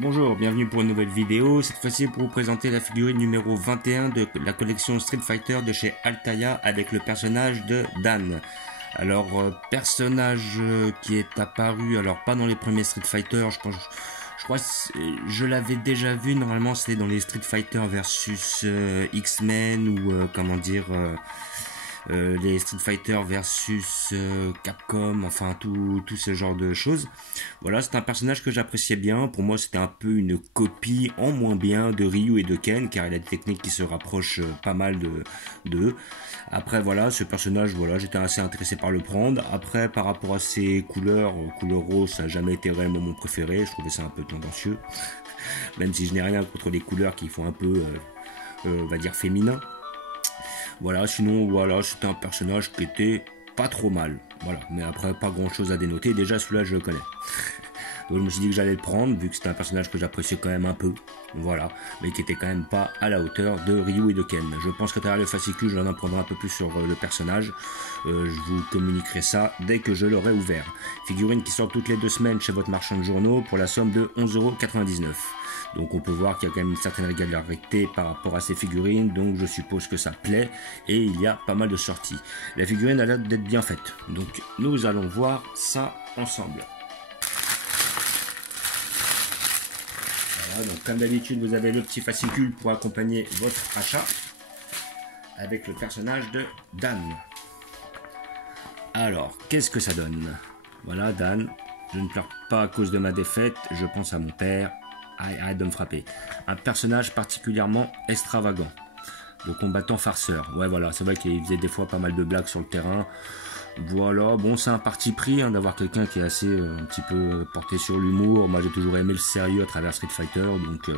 Bonjour, bienvenue pour une nouvelle vidéo. Cette fois-ci pour vous présenter la figurine numéro 21 de la collection Street Fighter de chez Altaïa avec le personnage de Dan. Alors, personnage qui est apparu, alors pas dans les premiers Street Fighter, je crois que je l'avais déjà vu, normalement c'était dans les Street Fighter versus X-Men ou les Street Fighter versus Capcom, enfin tout ce genre de choses. Voilà, c'est un personnage que j'appréciais bien. Pour moi, c'était un peu une copie en moins bien de Ryu et de Ken, car il a des techniques qui se rapprochent pas mal d'eux. Après, voilà, ce personnage, voilà, j'étais assez intéressé par le prendre. Après, par rapport à ses couleurs, couleur rose, ça n'a jamais été réellement mon préféré. Je trouvais ça un peu tendancieux, même si je n'ai rien contre les couleurs qui font un peu, on va dire, féminin. Voilà, sinon, voilà, c'était un personnage qui était pas trop mal. Voilà, mais après, pas grand chose à dénoter. Déjà, celui-là, je le connais. Donc, je me suis dit que j'allais le prendre, vu que c'était un personnage que j'appréciais quand même un peu. Voilà, mais qui était quand même pas à la hauteur de Ryu et de Ken. Je pense qu'à travers le fascicule, j'en apprendrai un peu plus sur le personnage. Je vous communiquerai ça dès que je l'aurai ouvert. Figurine qui sort toutes les 2 semaines chez votre marchand de journaux pour la somme de 11,99 €. Donc on peut voir qu'il y a quand même une certaine régularité par rapport à ces figurines, donc je suppose que ça plaît et il y a pas mal de sorties. La figurine a l'air d'être bien faite, donc nous allons voir ça ensemble. Voilà, donc comme d'habitude vous avez le petit fascicule pour accompagner votre achat avec le personnage de Dan. Alors, qu'est-ce que ça donne? Voilà, Dan, je ne pleure pas à cause de ma défaite, je pense à mon père. Arrête de me frapper. Un personnage particulièrement extravagant. Le combattant farceur. Ouais, voilà, c'est vrai qu'il faisait des fois pas mal de blagues sur le terrain. Voilà, bon, c'est un parti pris d'avoir quelqu'un qui est assez un petit peu porté sur l'humour. Moi, j'ai toujours aimé le sérieux à travers Street Fighter. Donc,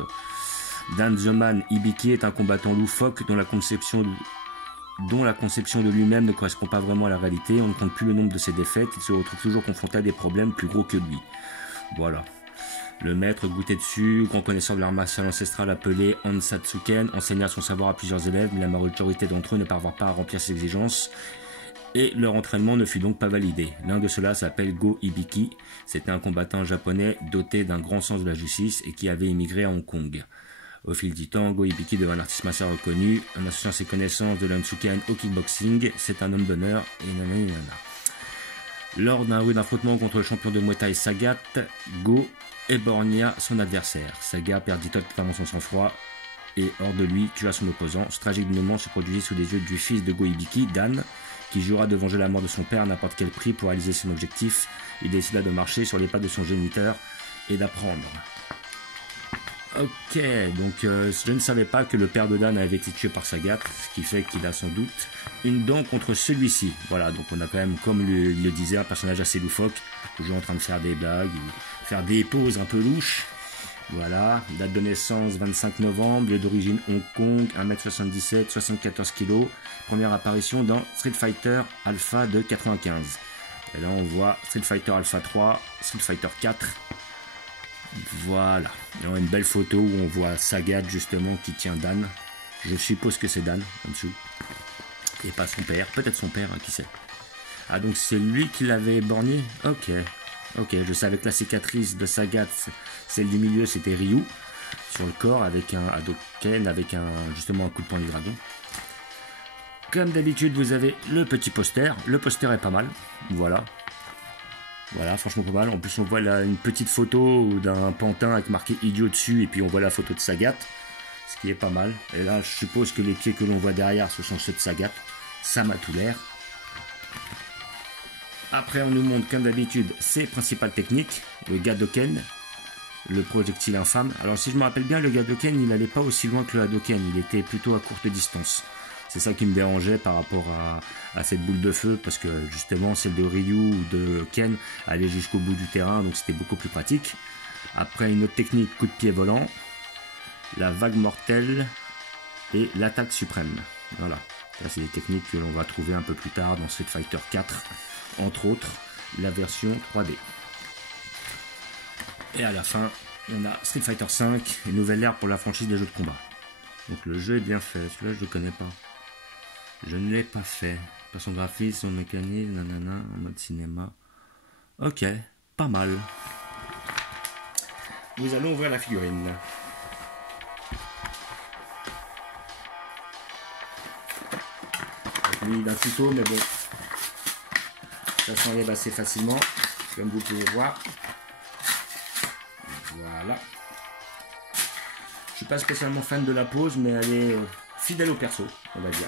Dan the Man Hibiki est un combattant loufoque dont la conception de lui-même ne correspond pas vraiment à la réalité. On ne compte plus le nombre de ses défaites. Il se retrouve toujours confronté à des problèmes plus gros que lui. Voilà. Le maître goûtait dessus, grand connaisseur de l'art martial ancestral appelé Hansatsuken, enseigna son savoir à plusieurs élèves, mais la majorité d'entre eux ne parvinrent pas à remplir ses exigences, et leur entraînement ne fut donc pas validé. L'un de ceux-là s'appelle Go Hibiki, c'était un combattant japonais doté d'un grand sens de la justice et qui avait immigré à Hong Kong. Au fil du temps, Go Hibiki devint un artiste martial reconnu, en associant ses connaissances de l'Hansuken au kickboxing, c'est un homme d'honneur, et nanana. Lors d'un rude affrontement contre le champion de Muay Thai Sagat, Go éborgna son adversaire. Sagat perdit totalement son sang-froid et hors de lui tua son opposant. Ce tragique dénouement se produisit sous les yeux du fils de Go Hibiki, Dan, qui jura de venger la mort de son père à n'importe quel prix pour réaliser son objectif. Il décida de marcher sur les pas de son géniteur et d'apprendre. Ok, donc je ne savais pas que le père de Dan avait été tué par Sagat, ce qui fait qu'il a sans doute une dent contre celui-ci. Voilà, donc on a quand même, comme il le disait, un personnage assez loufoque, toujours en train de faire des blagues, ou faire des poses un peu louches. Voilà, date de naissance 25 novembre, d'origine Hong Kong, 1m77, 74 kg, première apparition dans Street Fighter Alpha de 95. Et là on voit Street Fighter Alpha 3, Street Fighter 4. Voilà, on a une belle photo où on voit Sagat justement qui tient Dan. Je suppose que c'est Dan en dessous. Et pas son père, peut-être son père, hein, qui sait. Ah donc c'est lui qui l'avait borgné. Ok, je savais que la cicatrice de Sagat, celle du milieu c'était Ryu, sur le corps avec un Hadoken, avec justement un coup de poing du dragon. Comme d'habitude vous avez le petit poster, le poster est pas mal, voilà. Voilà, franchement pas mal. En plus, on voit là une petite photo d'un pantin avec marqué idiot dessus, et puis on voit la photo de Sagat, ce qui est pas mal. Et là, je suppose que les pieds que l'on voit derrière, ce sont ceux de Sagat. Ça m'a tout l'air. Après, on nous montre, comme d'habitude, ses principales techniques. Le Gadoken, le projectile infâme. Alors, si je me rappelle bien, le Gadoken, il n'allait pas aussi loin que le Hadoken. Il était plutôt à courte distance. C'est ça qui me dérangeait par rapport à cette boule de feu, parce que justement celle de Ryu ou de Ken allait jusqu'au bout du terrain, donc c'était beaucoup plus pratique. Après, une autre technique, coup de pied volant, la vague mortelle et l'attaque suprême. Voilà, ça c'est des techniques que l'on va trouver un peu plus tard dans Street Fighter 4, entre autres la version 3D. Et à la fin, on a Street Fighter 5, une nouvelle ère pour la franchise des jeux de combat. Donc le jeu est bien fait, celui-là je ne le connais pas. Je ne l'ai pas fait. Pas son graphisme, son mécanisme, nanana, en mode cinéma. Ok, pas mal. nous allons ouvrir la figurine. Mis d'un tuto, mais bon, ça s'enlève assez facilement, comme vous pouvez voir. Voilà. Je suis pas spécialement fan de la pose, mais elle est fidèle au perso, on va dire.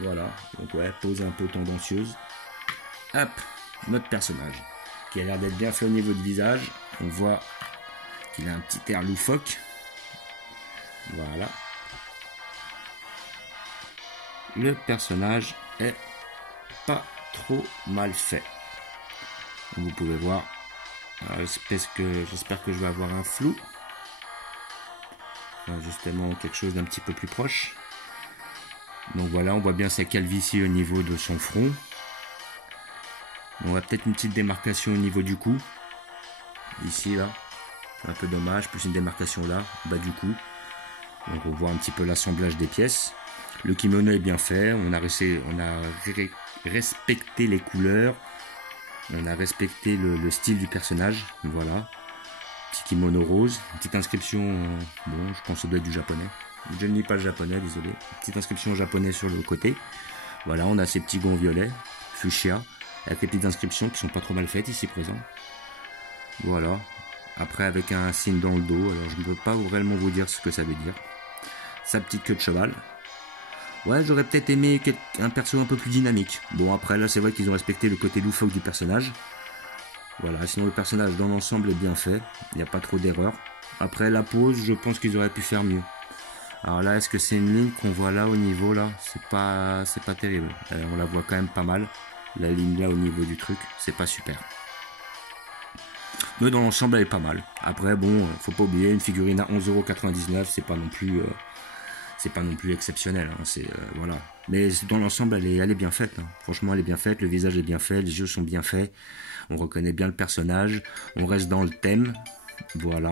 Voilà, donc ouais, pose un peu tendancieuse. Hop, notre personnage, qui a l'air d'être bien fait au niveau du visage. On voit qu'il a un petit air loufoque. Voilà. Le personnage est pas trop mal fait. Comme vous pouvez voir. J'espère que je vais avoir un flou. Enfin, justement quelque chose d'un petit peu plus proche. Donc voilà, on voit bien sa calvitie au niveau de son front. On va peut-être une petite démarcation au niveau du cou. Ici, là. Un peu dommage. Plus une démarcation là, bas du cou. Donc on voit un petit peu l'assemblage des pièces. Le kimono est bien fait, on a respecté les couleurs, on a respecté le style du personnage, voilà. Petit kimono rose, une petite inscription, bon je pense que ça doit être du japonais, je ne lis pas le japonais, désolé. Petite inscription japonais sur le côté, voilà, on a ces petits gants violets, fuchsia, avec les petites inscriptions qui sont pas trop mal faites ici présent. Voilà, après avec un signe dans le dos, alors je ne peux pas réellement vous dire ce que ça veut dire. Sa petite queue de cheval. Ouais, j'aurais peut-être aimé un perso un peu plus dynamique. Bon, après, là, c'est vrai qu'ils ont respecté le côté loufoque du personnage. Voilà, sinon le personnage dans l'ensemble est bien fait. Il n'y a pas trop d'erreurs. Après, la pose, je pense qu'ils auraient pu faire mieux. Alors là, est-ce que c'est une ligne qu'on voit là au niveau, là? C'est pas terrible. On la voit quand même pas mal. La ligne là au niveau du truc, c'est pas super. Mais dans l'ensemble, elle est pas mal. Après, bon, faut pas oublier, une figurine à 11,99 €, c'est pas non plus exceptionnel, hein, voilà. Mais dans l'ensemble, elle est bien faite, hein. Franchement, elle est bien faite, le visage est bien fait, les yeux sont bien faits, on reconnaît bien le personnage, on reste dans le thème, voilà.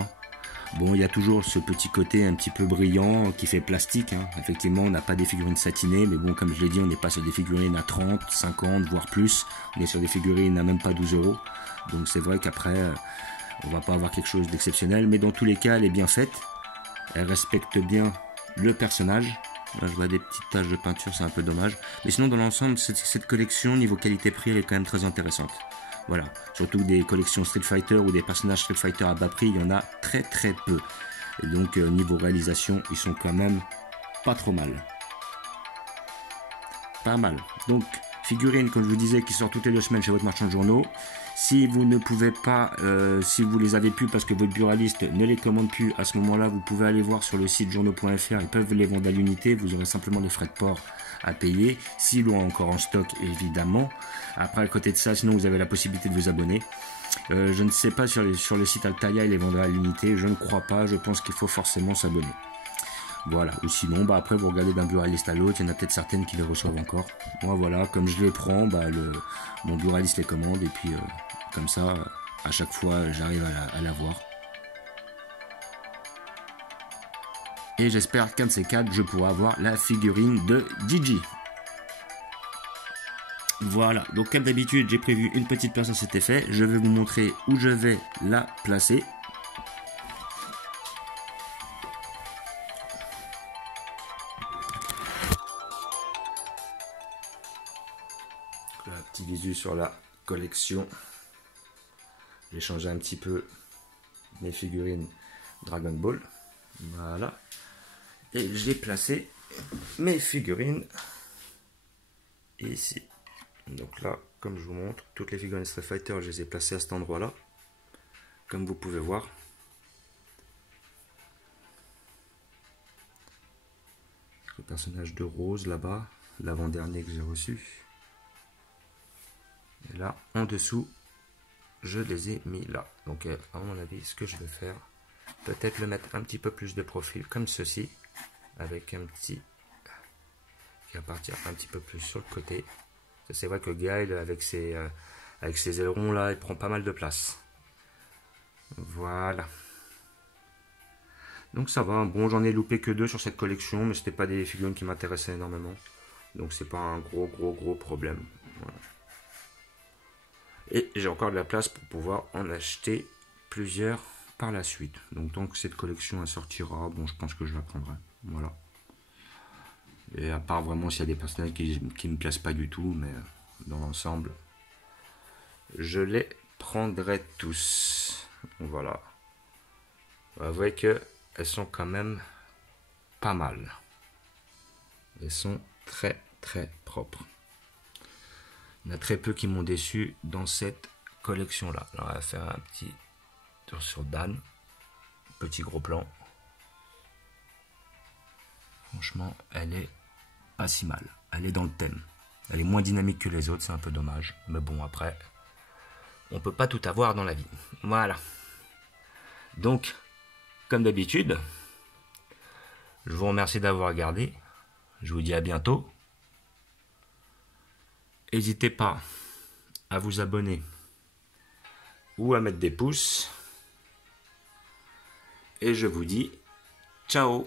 Bon, il y a toujours ce petit côté un petit peu brillant qui fait plastique, hein. Effectivement, on n'a pas des figurines satinées, mais bon, comme je l'ai dit, on n'est pas sur des figurines à 30, 50, voire plus, on est sur des figurines à même pas 12 €. Donc c'est vrai qu'après, on va pas avoir quelque chose d'exceptionnel, mais dans tous les cas, elle est bien faite, elle respecte bien le personnage. Là, je vois des petites taches de peinture, c'est un peu dommage. Mais sinon, dans l'ensemble, cette collection, niveau qualité-prix, elle est quand même très intéressante. Voilà. Surtout des collections Street Fighter ou des personnages Street Fighter à bas prix, il y en a très très peu. Et donc, niveau réalisation, ils sont quand même pas trop mal. Pas mal. Donc, figurines, comme je vous disais, qui sort toutes les 2 semaines chez votre marchand de journaux. Si vous ne pouvez pas, si vous les avez plus parce que votre buraliste ne les commande plus, à ce moment-là, vous pouvez aller voir sur le site journaux.fr, ils peuvent les vendre à l'unité, vous aurez simplement les frais de port à payer, s'ils l'ont encore en stock, évidemment. Après, à côté de ça, sinon, vous avez la possibilité de vous abonner. Je ne sais pas sur le site Altaïa, ils les vendront à l'unité, je ne crois pas, je pense qu'il faut forcément s'abonner. Voilà, ou sinon, après vous regardez d'un buraliste à l'autre, il y en a peut-être certaines qui les reçoivent encore. Moi voilà, comme je les prends, mon buraliste les commande et puis comme ça, à chaque fois j'arrive à la voir. Et j'espère qu'un de ces 4, je pourrai avoir la figurine de Gigi. Voilà, donc comme d'habitude, j'ai prévu une petite place à cet effet. Je vais vous montrer où je vais la placer. Un petit visu sur la collection. J'ai changé un petit peu mes figurines Dragon Ball. Voilà. Et j'ai placé mes figurines ici. Donc là, comme je vous montre, toutes les figurines Street Fighter, je les ai placées à cet endroit-là. Comme vous pouvez voir. Le personnage de Rose là-bas, l'avant-dernier que j'ai reçu. Et là, en dessous, je les ai mis là. Donc, à mon avis, ce que je vais faire, peut-être le mettre un petit peu plus de profil, comme ceci, avec un petit qui va partir un petit peu plus sur le côté. C'est vrai que Guile, avec ses ailerons là, il prend pas mal de place. Voilà. Donc ça va. Bon, j'en ai loupé que 2 sur cette collection, mais c'était pas des figurines qui m'intéressaient énormément. Donc c'est pas un gros problème. Voilà. Et j'ai encore de la place pour pouvoir en acheter plusieurs par la suite. Donc tant que cette collection elle sortira, bon, je pense que je la prendrai. Voilà. Et à part vraiment s'il y a des personnages qui me plaisent pas du tout, mais dans l'ensemble, je les prendrai tous. Voilà. Vous voyez qu'elles sont quand même pas mal. Elles sont très très propres. Il y en a très peu qui m'ont déçu dans cette collection là. Alors, on va faire un petit tour sur Dan. Petit gros plan. Franchement, elle est pas si mal. Elle est dans le thème. Elle est moins dynamique que les autres, c'est un peu dommage. Mais bon, après, on peut pas tout avoir dans la vie. Voilà. Donc, comme d'habitude, je vous remercie d'avoir regardé. Je vous dis à bientôt. N'hésitez pas à vous abonner ou à mettre des pouces. Et je vous dis ciao.